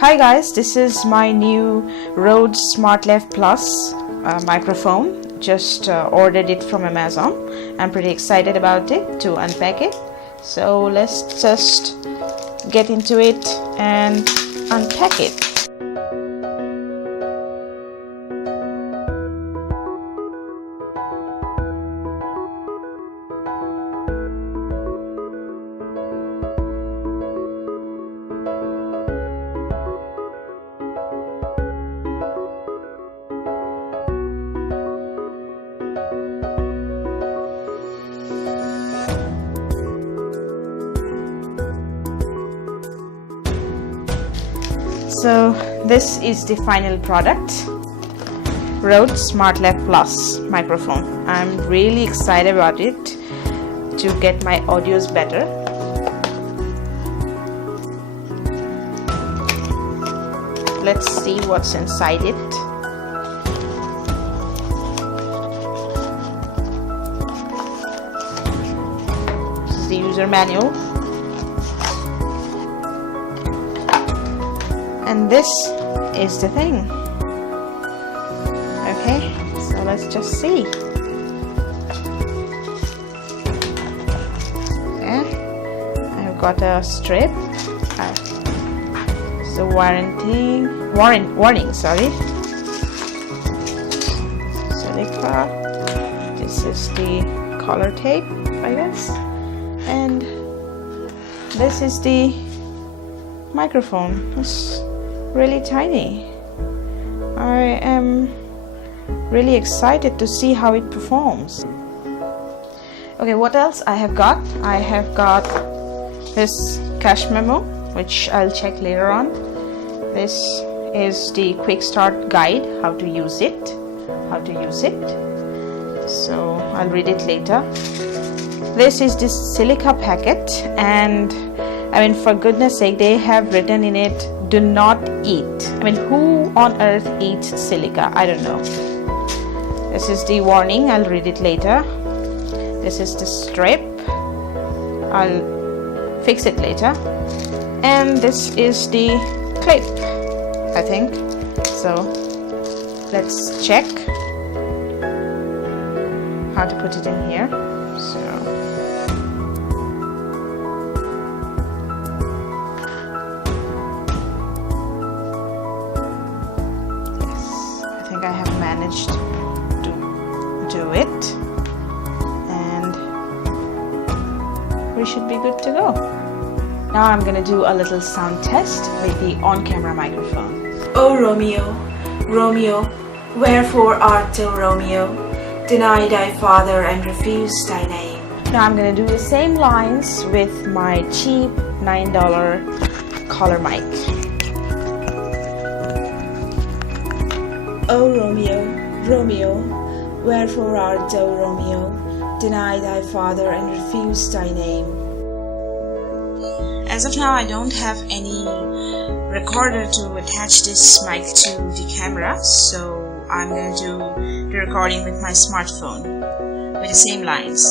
Hi guys, this is my new Rode smartLav Plus microphone. Just ordered it from Amazon. I'm pretty excited about it to unpack it. So let's just get into it and unpack it. So this is the final product, Rode smartLav Plus microphone. I'm really excited about it to get my audios better. Let's see what's inside it. This is the user manual. And this is the thing. Okay, so let's just see. Yeah, I've got a strip. It's a warning, sorry. Silica. This is the color tape, I guess. And this is the microphone. It's really tiny. I am really excited to see how it performs. Okay, what else I have got? I have got this cache memo, which I'll check later on. This is the quick start guide, how to use it. So I'll read it later. This is the silica packet, and I mean, for goodness sake, they have written in it, do not eat. I mean, who on earth eats silica? I don't know. This is the warning. I'll read it later. This is the strip. I'll fix it later. And this is the clip, I think. So let's check how to put it in here. So I have managed to do it, and we should be good to go. Now I'm gonna do a little sound test with the on-camera microphone. O Romeo, Romeo, wherefore art thou Romeo? Deny thy father and refuse thy name. Now I'm gonna do the same lines with my cheap $9 collar mic. O Romeo, Romeo, wherefore art thou Romeo? Deny thy father and refuse thy name. As of now, I don't have any recorder to attach this mic to the camera, so I'm going to do the recording with my smartphone with the same lines.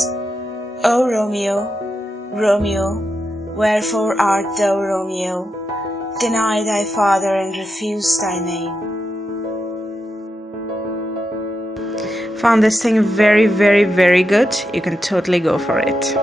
O Romeo, Romeo, wherefore art thou Romeo? Deny thy father and refuse thy name. Found this thing very, very, very good. You can totally go for it.